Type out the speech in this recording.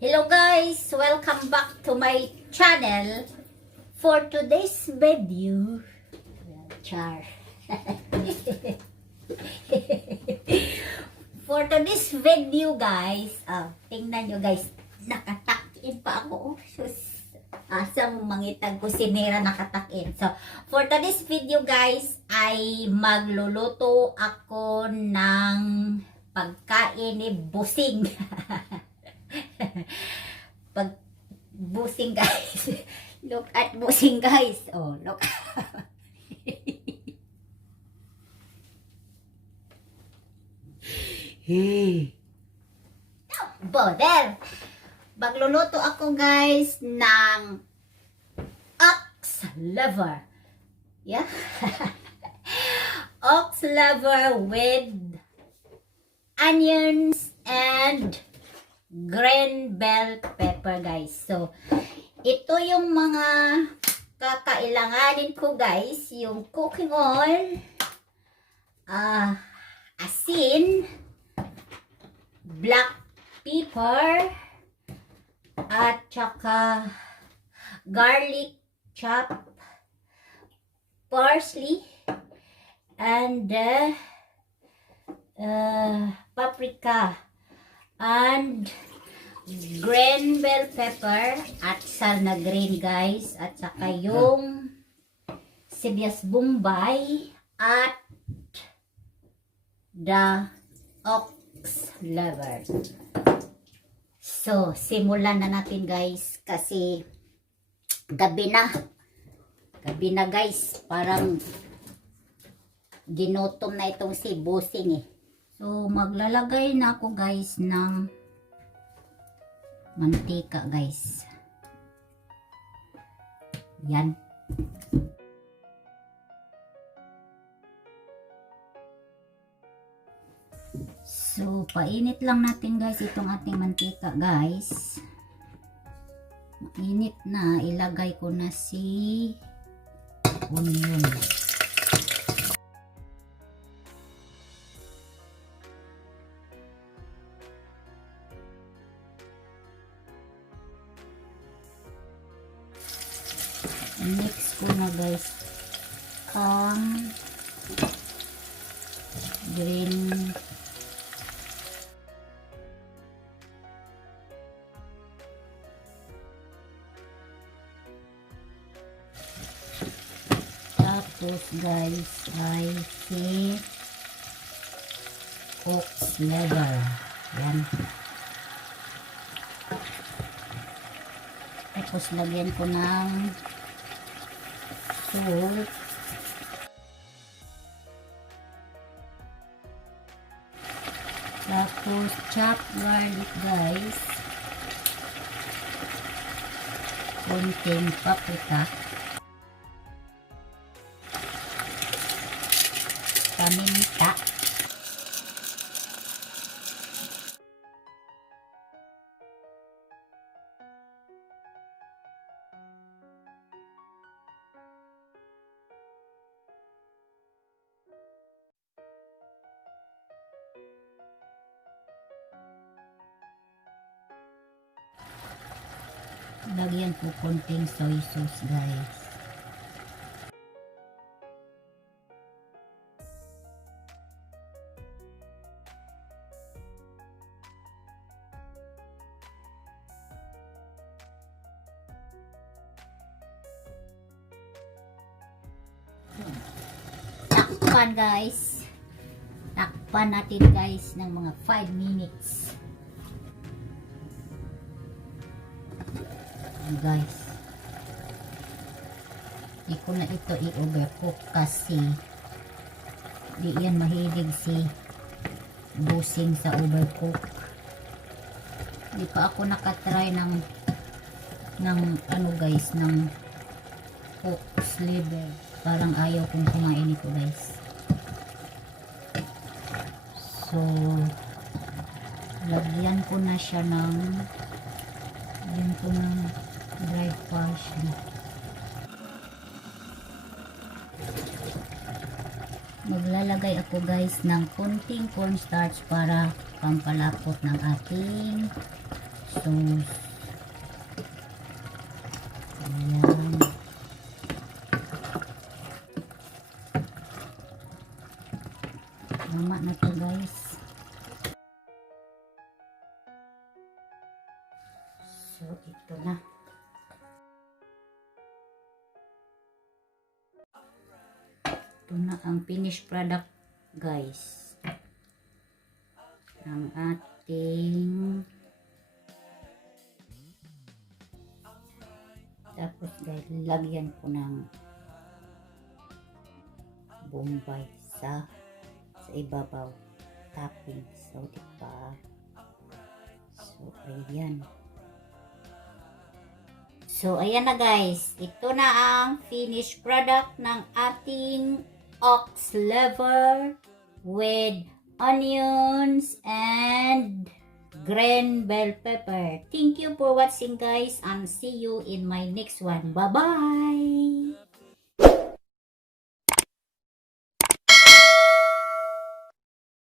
Hello guys! Welcome back to my channel. For today's video, char. For today's video guys, tingnan nyo guys, nakatakin pa ako. Sus, asang mangitag kusinera nakatakin. So, for today's video guys, ay magluluto ako ng pagkain ni busing. Pag busing guys. Look at busing guys. Oh, look. Hey. There. Magluluto ako guys ng ox liver. Yeah. Ox liver with onions and green bell pepper guys. So, ito yung mga kakailanganin ko guys. Yung cooking oil, asin, black pepper, at saka garlic chop, parsley, and paprika, and green bell pepper at sal na green guys, at saka yung sibuyas bombay at the ox liver. So, simulan na natin guys kasi gabi na guys, parang ginutom na itong si busing eh. So, maglalagay na ako guys ng mantika guys. Yan. So, painit lang natin guys itong ating mantika guys. Mainit na, ilagay ko na si onion. Mix ko na guys ang green tapos guys ay si ox liver. Yan. Tapos lagyan ko ng salt, tapos chopped garlic guys, konting paprika, paminta, lagyan po konting soy sauce guys. Takpan guys. Takpan natin guys ng mga 5 minutes. Guys, di ko na ito i-overcook kasi di yan mahilig si busing sa overcook. Di pa ako nakatry ng ano guys, ng ox liver. Parang ayaw kong kumain ito guys. So, lagyan ko na siya ng dried parsley. Maglalagay ako guys ng konting cornstarch para pampalapot ng ating sauce. Ayan. Tama na to guys. So, ito na. Ito na ang finished product guys. Ang ating tapos guys, lagyan ko ng bombay sa ibabaw. Topping. So, diba? So, ayan. So, ayan na guys. Ito na ang finished product ng ating ox liver with onions and green bell pepper. Thank you for watching guys and see you in my next one. Bye-bye!